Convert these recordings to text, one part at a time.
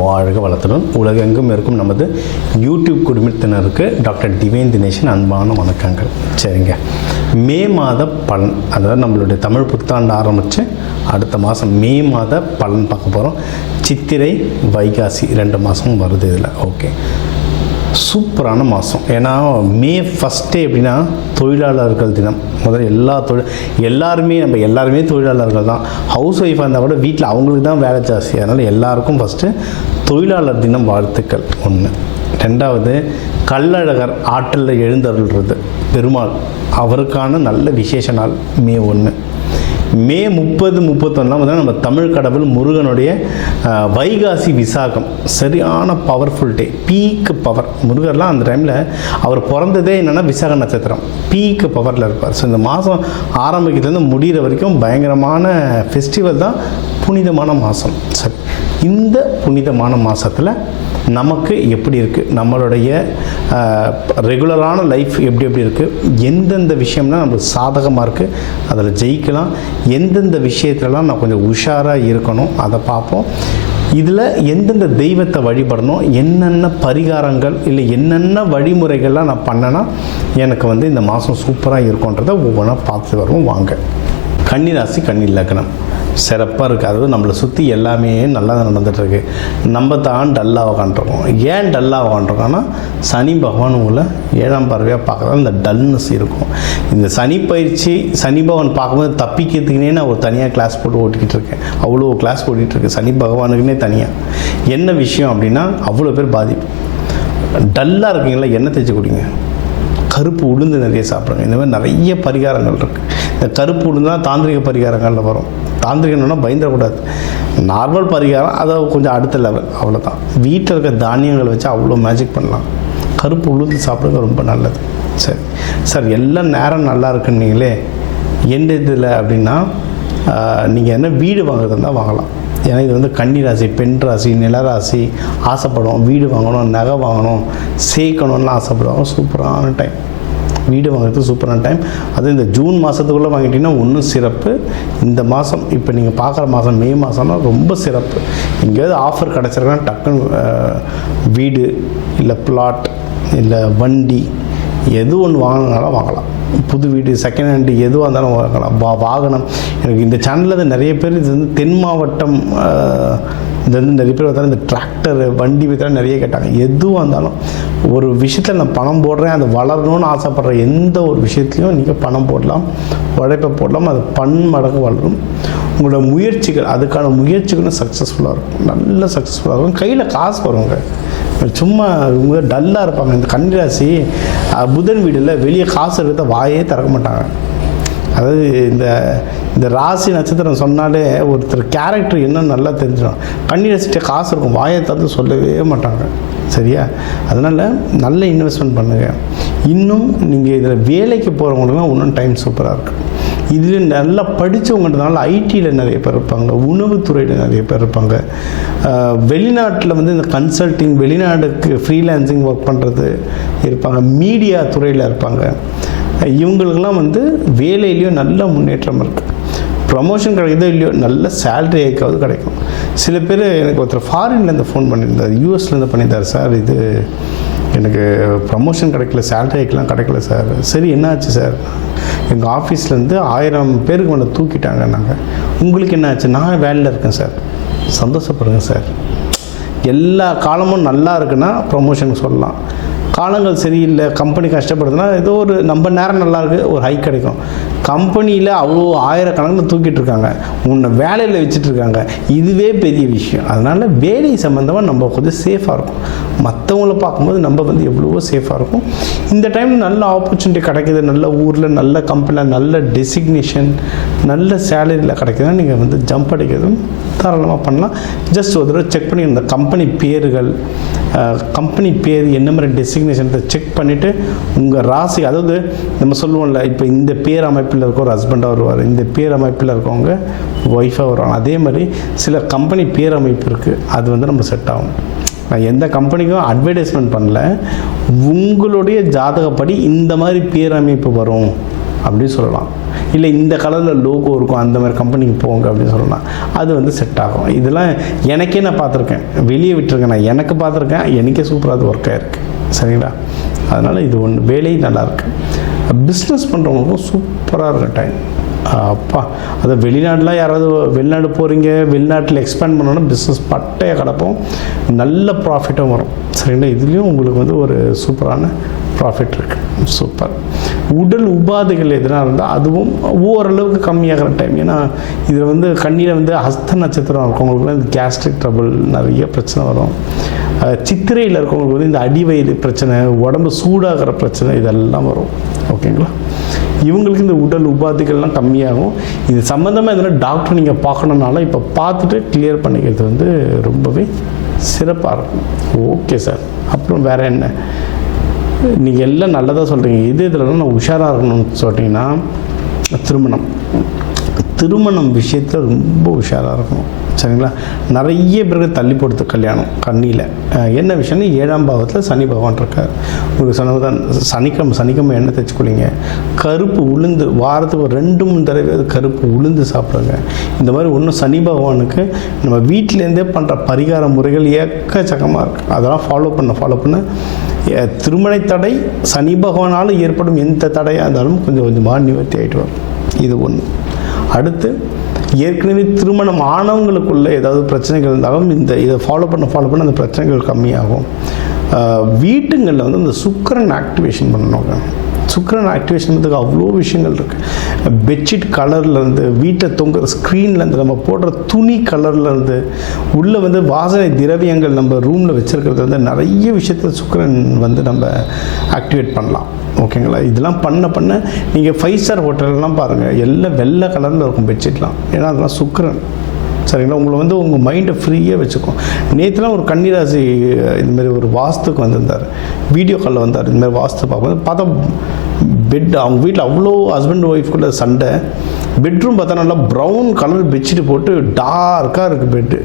வாழ்க வளத்துடன் உலகெங்கும் இருக்கும் நமது யூடியூப் குடும்பத்தினருக்கு டாக்டர் டிவைன் தினேஷன் அன்பான வணக்கங்கள். சரிங்க, மே மாத பலன், அதாவது நம்மளுடைய தமிழ் புத்தாண்டு ஆரம்பித்து அடுத்த மாதம் மே மாத பலன் பார்க்க போகிறோம். சித்திரை வைகாசி 2 மாதமும் வருது இதில். ஓகே, சூப்பரான மாதம். ஏன்னா மே ஃபஸ்ட்டே எப்படின்னா தொழிலாளர்கள் தினம். முதல்ல எல்லாருமே தொழிலாளர்கள் தான். ஹவுஸ் ஒய்ஃபாக இருந்தால் கூட வீட்டில் அவங்களுக்கு தான் வேலை ஜாஸ்தி. அதனால் எல்லாருக்கும் ஃபஸ்ட்டு தொழிலாளர் தினம் வாழ்த்துக்கள் 1. 2வது கள்ளழகர் ஆற்றில் எழுந்தருள்றது பெருமாள், அவருக்கான நல்ல விசேஷ நாள் மே 1. மே 30, 31 நம்ம தமிழ் கடவுள் முருகனுடைய வைகாசி விசாகம், சரியான பவர்ஃபுல் டே, பீக்கு பவர். முருகர்லாம் அந்த டைமில் அவர் பிறந்ததே என்னென்னா விசாக நட்சத்திரம், பீக்கு பவரில் இருப்பார். ஸோ இந்த மாதம் ஆரம்பிக்கிறதுலேருந்து முடிகிற வரைக்கும் பயங்கரமான ஃபெஸ்டிவல் தான், புனிதமான மாதம். சரி, இந்த புனிதமான மாதத்தில் நமக்கு எப்படி இருக்குது, நம்மளுடைய ரெகுலரான லைஃப் எப்படி இருக்குது, எந்தெந்த விஷயம்லாம் நம்மளுக்கு சாதகமாக இருக்குது, அதில் ஜெயிக்கலாம், எந்தெந்த விஷயத்துலலாம் நான் கொஞ்சம் உஷாராக இருக்கணும், அதை பார்ப்போம். இதில் எந்தெந்த தெய்வத்தை வழிபடணும், என்னென்ன பரிகாரங்கள் இல்லை என்னென்ன வழிமுறைகள்லாம் நான் பண்ணேன்னா எனக்கு இந்த மாதம் சூப்பராக இருக்குன்றதை ஒவ்வொன்றா பார்த்து வருவோம். வாங்க. கன்னி ராசி, கன்னி லக்னம் சிறப்பாக இருக்குது. அதாவது நம்மளை சுற்றி எல்லாமே நல்லா நடந்துகிட்ருக்கு. நம்ம தான் டல்லாக உட்காந்துருக்கோம். ஏன் டல்லாக உட்காந்துருக்கோன்னா சனி பகவான் உங்களை 7ஆம் பார்வையாக பார்க்குறதால இந்த டல்னஸ் இருக்கும். இந்த சனி பயிற்சி, சனி பகவான் பார்க்கும்போது தப்பிக்கிறதுக்குனே நான் ஒரு தனியாக கிளாஸ் போட்டு ஓட்டிக்கிட்டு இருக்கேன். அவ்வளோ கிளாஸ் ஓட்டிகிட்ருக்கு சனி பகவானுக்குன்னே தனியாக. என்ன விஷயம் அப்படின்னா, அவ்வளோ பேர் பாதிப்பு. டல்லாக இருக்கீங்களா, எண்ணெய் தேய்ச்சி குடிங்க, கருப்பு உளுந்து நிறைய சாப்பிடுங்க. இந்த மாதிரி நிறைய பரிகாரங்கள் இருக்குது. இந்த கருப்பு உளுந்து தான் தாந்திரிக பரிகாரங்களில் வரும். தாந்திரிகம்னா பயந்துடக்கூடாது, நார்மல் பரிகாரம், அதை கொஞ்சம் அடுத்த லெவல், அவ்வளோதான். வீட்டில் இருக்க தானியங்களை வச்சு அவ்வளோ மேஜிக் பண்ணலாம். கருப்பு உளுந்து சாப்பிடுங்க, ரொம்ப நல்லது. சரி சார், எல்லாம் நேரம் நல்லா இருக்குன்னீங்களே, எந்த இதில் அப்படின்னா நீங்கள் என்ன வீடு வாங்குறதா இருந்தால் வாங்கலாம். ஏன்னா இது கன்னி ராசி, பெண் ராசி, நிலராசி, ஆசைப்படும் வீடு வாங்கணும், நகை வாங்கணும், சேர்க்கணும்னு ஆசைப்படுவாங்க. சூப்பரான டைம், வீடு வாங்குறது சூப்பரான டைம். அது இந்த ஜூன் மாதத்துக்குள்ளே வாங்கிட்டீங்கன்னா இன்னும் சிறப்பு. இந்த மாதம் இப்போ நீங்கள் பார்க்குற மாதம் மே மாதம்னா ரொம்ப சிறப்பு. எங்கேயாவது ஆஃபர் கிடச்சிருக்கா டக்குன்னு வீடு இல்லை பிளாட் இல்லை வண்டி எது ஒன்று வாங்கினாலும் வாங்கலாம். புது வீடு, செகண்ட் ஹேண்டு, எதுவாக இருந்தாலும் வாங்கலாம். வாகனம். எனக்கு இந்த சேனலில் நிறைய பேர் இது தென் மாவட்டம் நிறைய பேர் பார்த்தாலும் இந்த டிராக்டர் வண்டி பற்றி நிறைய கேட்டாங்க. எதுவாக இருந்தாலும் ஒரு விஷயத்தில் நான் பணம் போடுறேன், அது வளரணும்னு ஆசைப்படுற எந்த ஒரு விஷயத்துலையும் நீங்கள் பணம் போடலாம், உழைப்பை போடலாம், அது பன்மடங்கு வளரும். உங்களோட முயற்சிகள், அதுக்கான முயற்சிகளும் சக்ஸஸ்ஃபுல்லாக இருக்கும், நல்ல சக்ஸஸ்ஃபுல்லாக இருக்கும். கையில் காசு வருவாங்க. சும்மா இவங்க டல்லாக இருப்பாங்க. இந்த கன்னிராசி புதன் வீடில் வெளியே காசு இருக்கிறத வாயே திறக்க மாட்டாங்க. அதாவது இந்த ராசி நட்சத்திரம் சொன்னாலே ஒருத்தர் கேரக்டர் என்னன்னு நல்லா தெரிஞ்சிடும். கன்னிராசிட்ட காசு இருக்கும், வாயை தந்து சொல்லவே மாட்டாங்க. சரியா? அதனால் நல்ல இன்வெஸ்ட்மெண்ட் பண்ணுங்கள். இன்னும் நீங்கள் இதில் வேலைக்கு போகிறவங்களுக்குலாம் இன்னும் டைம் சூப்பராக இருக்குது. இதில் நல்லா படித்தவங்கன்றதுனால ஐடியில் நிறைய பேர் இருப்பாங்க, உணவுத்துறையில் நிறைய பேர் இருப்பாங்க, வெளிநாட்டில் இந்த கன்சல்டிங், வெளிநாடுக்கு ஃப்ரீலான்சிங் ஒர்க் பண்ணுறது இருப்பாங்க, மீடியா துறையில் இருப்பாங்க. இவங்களுக்கெல்லாம் வேலையிலையும் நல்ல முன்னேற்றம் இருக்குது. ப்ரமோஷன் கிடைக்குதோ இல்லையோ, நல்ல சேலரி ஏக்காவது கிடைக்கும். சில பேர் எனக்கு ஒருத்தர் ஃபாரின்லேருந்து ஃபோன் பண்ணியிருந்தார், யூஎஸ்லேருந்து பண்ணியிருந்தார். சார், இது எனக்கு ப்ரமோஷன் கிடைக்கல, சேலரி ஏக்கெலாம் கிடைக்கல சார். சரி, என்னாச்சு சார்? எங்கள் ஆஃபீஸ்லேருந்து 1000 பேருக்கு மேலே தூக்கிட்டாங்க. நாங்கள், உங்களுக்கு என்ன ஆச்சு? நான் வேலையில் இருக்கேன் சார். சந்தோஷப்படுங்க சார். எல்லா காலமும் நல்லா இருக்குன்னா ப்ரமோஷன் சொல்லலாம். காலங்கள் சரியில்லை, கம்பெனி கஷ்டப்படுதுன்னா ஏதோ ஒரு நம்ம நேரம் நல்லா இருக்குது, ஒரு ஹைக் கிடைக்கும். கம்பெனியில் அவ்வளோ 1000 கணக்கில் தூக்கிட்டு இருக்காங்க, உன்னை வேலையில் வச்சுட்டு இருக்காங்க. இதுவே பெரிய விஷயம். அதனால் வேலை சம்மந்தமாக நம்ம கொஞ்சம் சேஃபாக இருக்கும். மற்றவங்கள பார்க்கும்போது நம்ம எவ்வளவோ சேஃபாக இருக்கும். இந்த டைமில் நல்ல ஆப்பர்ச்சுனிட்டி கிடைக்கிது, நல்ல ஊரில், நல்ல கம்பெனியில், நல்ல டெசிக்னேஷன், நல்ல சேலரியில் கிடைக்குதுன்னா நீங்கள் ஜம்ப் அடிக்கிறதும் தாராளமாக பண்ணலாம். ஜஸ்ட் ஒரு தடவை செக் பண்ணி இந்த கம்பெனி பேர்கள், கம்பெனி பேர் என்ன மாதிரி டெசிக்னேஷனை செக் பண்ணிவிட்டு உங்கள் ராசி, அதாவது நம்ம சொல்லுவோம்ல, இப்போ இந்த பேர் அமைப்பில் இருக்க ஒரு ஹஸ்பண்டாக வருவார், இந்த பேர் அமைப்பில் இருக்கவங்க ஒய்ஃபாக வருவாங்க. அதே மாதிரி சில கம்பெனி பேர் அமைப்பு இருக்குது, அது நம்ம செட் ஆகும். நான் எந்த கம்பெனிக்கும் அட்வர்டைஸ்மெண்ட் பண்ணல, உங்களுடைய ஜாதகப்படி இந்த மாதிரி பேர் அமைப்பு வரும் அப்படின்னு சொல்லலாம். இல்லை இந்த கலரில் லோகோ இருக்கும் அந்த மாதிரி கம்பெனிக்கு போங்க அப்படின்னு சொல்லலாம், அது வந்து செட் ஆகும். இதெல்லாம் எனக்கே நான் பார்த்துருக்கேன், வெளியே விட்டுருக்கேன், நான் எனக்கு பார்த்துருக்கேன், எனக்கே சூப்பராக அது ஒர்க் ஆகிருக்கு. சரிங்களா? அதனால் இது ஒன்று வேலை நல்லாயிருக்கு. பிஸ்னஸ் பண்ணுறவங்களுக்கும் சூப்பராக இருக்க டைம். அப்பா, அது வெளிநாட்டில் யாராவது வெளிநாடு போகிறீங்க, வெளிநாட்டில் எக்ஸ்பேண்ட் பண்ணோன்னா பிஸ்னஸ் பட்டையை கிடப்போம், நல்ல ப்ராஃபிட்டும் வரும். சரிங்களா? இதுலேயும் உங்களுக்கு வந்து ஒரு சூப்பரான ப்ராஃபிட் இருக்குது. சூப்பர். உடல் உபாதைகள் எதுனா இருந்தால் அதுவும் ஓரளவுக்கு கம்மியாகிற டைம். ஏன்னா இதில் வந்து கண்ணியில் வந்து ஹஸ்த நட்சத்திரம் இருக்கவங்களுக்குலாம் இந்த கேஸ்ட்ரிக் ட்ரபிள் நிறைய பிரச்சனை வரும். சித்திரையில் இருக்கவங்களுக்கு வந்து இந்த அடிவயிறு பிரச்சனை, உடம்பு சூடாகிற பிரச்சனை, இதெல்லாம் வரும். ஓகேங்களா? இவங்களுக்கு இந்த உடல் உபாதைகள்லாம் கம்மியாகும். இது சம்மந்தமாக எதனா டாக்டர் நீங்கள் பார்க்கணுன்னாலும் இப்போ பார்த்துட்டு கிளியர் பண்ணிக்கிறது வந்து ரொம்பவே சிறப்பாக இருக்கும். Okay sir. அப்புறம் வேறு என்ன? நீங்கள் எல்லாம் நல்லதாக சொல்கிறீங்க. இதில் நான் உஷாராக இருக்கணும்னு சொல்லிட்டீங்கன்னா திருமணம் விஷயத்தில் ரொம்ப உஷாராக இருக்கணும். சரிங்களா? நிறைய பேருக்கு தள்ளி போடுறது கல்யாணம் கண்ணியில். என்ன விஷயம்னா 7ஆம் பாவத்தில் சனி பகவான் இருக்கார். உங்களுக்கு சொன்னதான் சனிக்கிழமை எண்ணெய் தைச்சிக்கொள்ளிங்க. கருப்பு உளுந்து வாரத்துக்கு ஒரு 2-3 தடவை கருப்பு உளுந்து சாப்பிடுங்க. இந்த மாதிரி ஒன்றும் சனி பகவானுக்கு நம்ம வீட்டிலேருந்தே பண்ணுற பரிகார முறைகள் எக்கச்சக்கமாக இருக்குது. அதெல்லாம் ஃபாலோ பண்ண திருமண தடை சனி பகவானால் ஏற்படும் எந்த தடையாக இருந்தாலும் கொஞ்சம் கொஞ்சமாக நிவர்த்தி ஆகிட்டு வரும். இது ஒன்று. அடுத்து, ஏற்கனவே திருமணம் ஆனவங்களுக்குள்ள ஏதாவது பிரச்சனைகள் இருந்தாலும் இதை ஃபாலோ பண்ண அந்த பிரச்சனைகள் கம்மியாகும். வீட்டுங்களில் வந்து இந்த சுக்கிரன் ஆக்டிவேஷன் பண்ணணுங்க. சுக்கிரன் ஆக்டிவேஷனுக்கு அவ்வளோ விஷயங்கள் இருக்குது. பெட்ஷீட் கலர்லேருந்து, வீட்டை தொங்குற ஸ்க்ரீன்லேருந்து, நம்ம போடுற துணி கலர்லேருந்து, உள்ளே வந்து வாசனை திரவியங்கள் நம்ம ரூமில் வச்சுருக்கிறது வந்து நிறைய விஷயத்தில் சுக்கிரன் வந்து நம்ம ஆக்டிவேட் பண்ணலாம். ஓகேங்களா? இதெல்லாம் பண்ண நீங்கள் 5 ஸ்டார் ஹோட்டல்லாம் பாருங்கள், எல்லாம் வெள்ளை கலரில் இருக்கும் பெட்ஷீட்லாம். ஏன்னா அதெல்லாம் சுக்கிரன். சரிங்களா? உங்களை வந்து உங்கள் மைண்டை ஃப்ரீயாக வச்சுக்கும். நேற்றுலாம் ஒரு கன்னிராசி இதுமாரி ஒரு வாஸ்துக்கு வந்திருந்தார், வீடியோ காலில் வந்தார். இதுமாதிரி வாஸ்து பார்த்தா பெட் அவங்க வீட்டில் அவ்வளோ ஹஸ்பண்ட் ஒய்ஃப்குள்ள சண்டை. பெட்ரூம் பார்த்தா நல்லா ப்ரௌன் கலர் பெட்ஷீட் போட்டு டார்க்காக இருக்குது பெட்டு.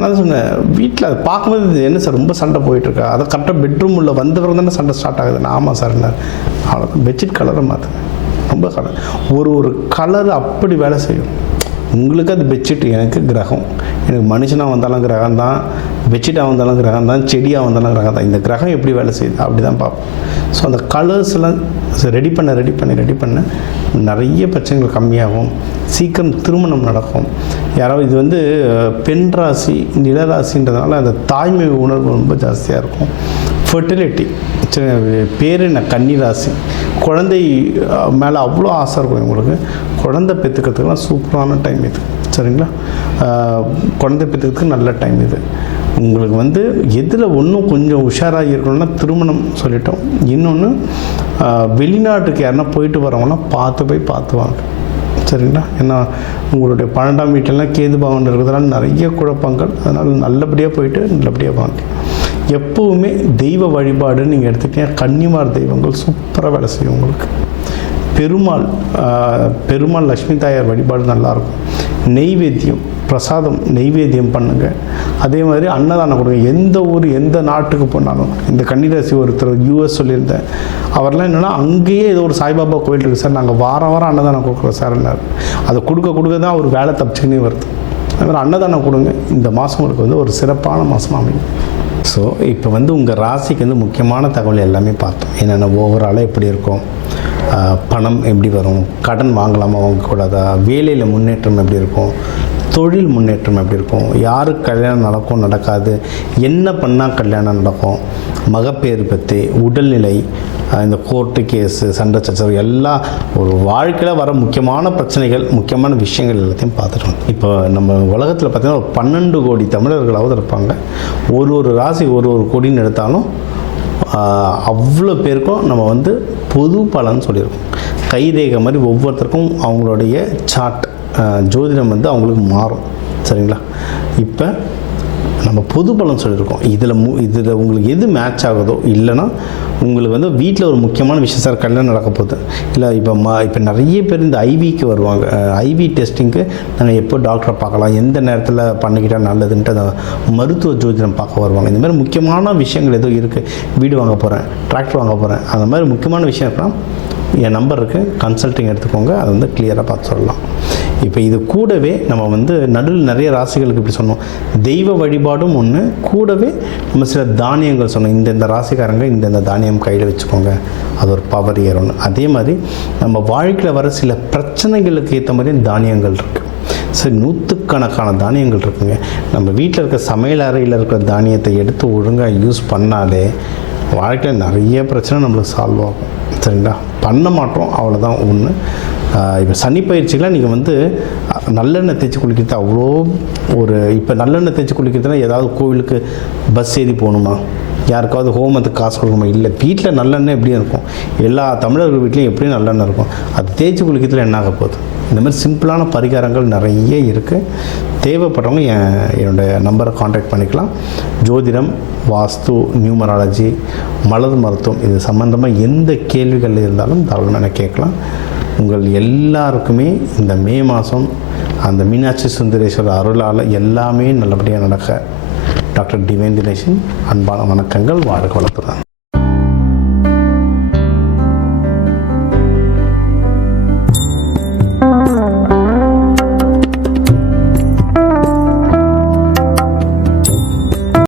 நான் சொன்னேன், வீட்டில் அதை பார்க்கும்போது என்ன சார் ரொம்ப சண்டை போயிட்டுருக்கா? அதை கரெக்டாக பெட்ரூம் உள்ள வந்தவங்க தானே சண்டை ஸ்டார்ட் ஆகுது. ஆமாம் சார். அவ்வளோதான், பெட்ஷீட் கலரை மாற்றுங்க. ரொம்ப கலர் ஒரு கலர் அப்படி வேலை செய்யும். உங்களுக்கு அது பெட்ஷீட், எனக்கு கிரகம். எனக்கு மனுஷனாக வந்தாலும் கிரகம் தான், பெட்ஷீட்டாக வந்தாலும் கிரகம் தான், செடியாக வந்தாலும் கிரகம் தான். இந்த கிரகம் எப்படி வேலை செய்யுது அப்படி தான் பார்ப்போம். ஸோ அந்த கலர்ஸ்லாம் ரெடி பண்ண நிறைய பிரச்சனைகள் கம்மியாகும். சீக்கிரம் திருமணம் நடக்கும். யாராவது இது வந்து பெண் ராசி நிலராசின்றதுனால அந்த தாய்மை உணர்வு ரொம்ப ஜாஸ்தியாக இருக்கும். ஃபெர்டிலிட்டி பேர் என்ன, கன்னி ராசி. குழந்தை மேலே அவ்வளோ ஆசை இருக்கும் உங்களுக்கு. குழந்தை பெற்றுக்கிறதுக்கெலாம் சூப்பரான டைம் இது. சரிங்களா? குழந்தை பெற்றுக்கிறதுக்கு நல்ல டைம் இது. உங்களுக்கு வந்து எதில் ஒன்றும் கொஞ்சம் உஷாராக இருக்கணும்னா திருமணம் சொல்லிட்டோம். இன்னொன்று, வெளிநாட்டுக்கு யாருன்னா போயிட்டு வரவங்கன்னா பார்த்து வாங்க. சரிங்களா? ஏன்னா உங்களுடைய 12ஆம் வீட்டிலலாம் கேது பகவான் இருக்கிறதுனால நிறைய குழப்பங்கள். அதனால் நல்லபடியாக போயிட்டு நல்லபடியாக வாங்க. எப்போவுமே தெய்வ வழிபாடு நீங்கள் எடுத்துக்கிட்டீங்க, கன்னிமார் தெய்வங்கள் சூப்பராக வேலை செய்யும் உங்களுக்கு. பெருமாள் லக்ஷ்மி தாயார் வழிபாடு நல்லாயிருக்கும். நெய்வேத்தியம் பிரசாதம் நெய்வேத்தியம் பண்ணுங்கள். அதே மாதிரி அன்னதானம் கொடுங்க. எந்த ஊர் எந்த நாட்டுக்கு போனாலும், இந்த கன்னிராசி ஒருத்தர் US சொல்லியிருந்தேன், அவர்லாம் என்னென்னா அங்கேயே ஏதோ ஒரு சாய்பாபா கோயில் இருக்குது சார், நாங்கள் வாரம் அன்னதானம் கொடுக்குறோம் சார். அதை கொடுக்க தான் அவர் வேலை தப்பிச்சுக்கினே வருது. அதனால் அன்னதானம் கொடுங்க. இந்த மாதம் உங்களுக்கு வந்து ஒரு சிறப்பான மாதமாக அமையும். ஸோ இப்போ வந்து உங்கள் ராசிக்கு வந்து முக்கியமான தகவல் எல்லாமே பார்த்தோம். என்னென்ன ஓவராலாக எப்படி இருக்கும், பணம் எப்படி வரும், கடன் வாங்கலாமா வாங்கக்கூடாதா, வேலையில் முன்னேற்றம் எப்படி இருக்கும், தொழில் முன்னேற்றம் எப்படி இருக்கும், யாருக்கு கல்யாணம் நடக்கும் நடக்காது, என்ன பண்ணால் கல்யாணம் நடக்கும், மகப்பேறு பற்றி, உடல்நிலை, இந்த கோர்ட்டு கேஸு சண்டை சச்சரவு எல்லாம் ஒரு வாழ்க்கையில் வர முக்கியமான பிரச்சனைகள், முக்கியமான விஷயங்கள் எல்லாத்தையும் பார்த்துட்டோம். இப்போ நம்ம உலகத்தில் பார்த்திங்கன்னா ஒரு 12 கோடி தமிழர்களாவது இருப்பாங்க. ஒரு ராசி ஒரு கோடின்னு எடுத்தாலும் அவ்வளோ பேருக்கும் நம்ம வந்து பொது பலன் சொல்லியிருக்கோம். கைரேகை மாதிரி ஒவ்வொருத்தருக்கும் அவங்களுடைய சார்ட் ஜோதிடம் வந்து அவங்களுக்கு மாறும். சரிங்களா? இப்போ நம்ம பொது பலன் சொல்லியிருக்கோம். இதில் உங்களுக்கு எது மேட்ச் ஆகுதோ, இல்லைன்னா உங்களுக்கு வந்து வீட்டில் ஒரு முக்கியமான விஷயம் சார் கல்யாணம் நடக்க போகுது, இல்லை இப்போ நிறைய பேர் இந்த ஐவிக்கு வருவாங்க. ஐவி டெஸ்டிங்க்கு நாங்கள் எப்போ டாக்டரை பார்க்கலாம், எந்த நேரத்தில் பண்ணிக்கிட்டால் நல்லதுன்ட்டு அந்த மருத்துவ ஜோதிடம் பார்க்க வருவாங்க. இந்த மாதிரி முக்கியமான விஷயங்கள் ஏதோ இருக்குது, வீடு வாங்க போகிறேன், டிராக்டர் வாங்க போகிறேன், அந்த மாதிரி முக்கியமான விஷயம் இருக்குன்னா என் நம்பர் இருக்குது, கன்சல்ட்டிங் எடுத்துக்கோங்க. அதை வந்து கிளியராக பார்த்து சொல்லலாம். இப்போ இது கூடவே நம்ம வந்து நடுவில் நிறைய ராசிகளுக்கு இப்படி சொன்னோம், தெய்வ வழிபாடும் ஒன்று, கூடவே நம்ம சில தானியங்கள் சொன்னோம். இந்த ராசிக்காரங்க இந்த தானியம் கையில் வச்சுக்கோங்க, அது ஒரு பவர் ஏறும்னு. அதே மாதிரி நம்ம வாழ்க்கையில் வர சில பிரச்சனைகளுக்கு ஏற்ற மாதிரி தானியங்கள் இருக்குது. சரி, நூற்றுக்கணக்கான தானியங்கள் இருக்குங்க. நம்ம வீட்டில் இருக்க சமையல் அறையில் இருக்கிற தானியத்தை எடுத்து ஒழுங்காக யூஸ் பண்ணாலே வாழ்க்கையில் நிறைய பிரச்சனை நம்மளுக்கு சால்வ் ஆகும். சரிங்களா? பண்ண மாட்டோம், அவ்வளோதான் ஒன்று. இப்போ சனி பயிற்சிக்கெலாம் நீங்கள் வந்து நல்லெண்ணெய் தேய்ச்சி குளிக்கிறது அவ்வளோ ஒரு, இப்போ நல்லெண்ணெய் தேய்ச்சி குளிக்கிறதுனா ஏதாவது கோவிலுக்கு பஸ் ஏறி போகணுமா, யாருக்காவது ஹோமத்துக்கு காசு கொடுக்கணுமா? இல்லை, வீட்டில் நல்லெண்ணெய் எப்படியும் இருக்கும். எல்லா தமிழர்கள் வீட்லேயும் எப்படியும் நல்லெண்ணெய் இருக்கும். அது தேய்ச்சி குளிக்கிறதுல என்ன ஆக போகுது? இந்த மாதிரி சிம்பிளான பரிகாரங்கள் நிறைய இருக்குது. தேவைப்படுறவங்க என்னுடைய நம்பரை காண்டாக்ட் பண்ணிக்கலாம். ஜோதிடம், வாஸ்து, நியூமராலஜி, மலர் மருத்துவம் இது சம்மந்தமாக எந்த கேள்விகள் இருந்தாலும் தாராளமாக எனக்கு கேட்கலாம். உங்கள் எல்லாருக்குமே இந்த மே மாதம் அந்த மீனாட்சி சுந்தரேஸ்வரர் அருளால் எல்லாமே நல்லபடியாக நடக்க டாக்டர் டிவைன் தினேஷன் அன்பான வணக்கங்கள். வாழ்க வளத்துடன்.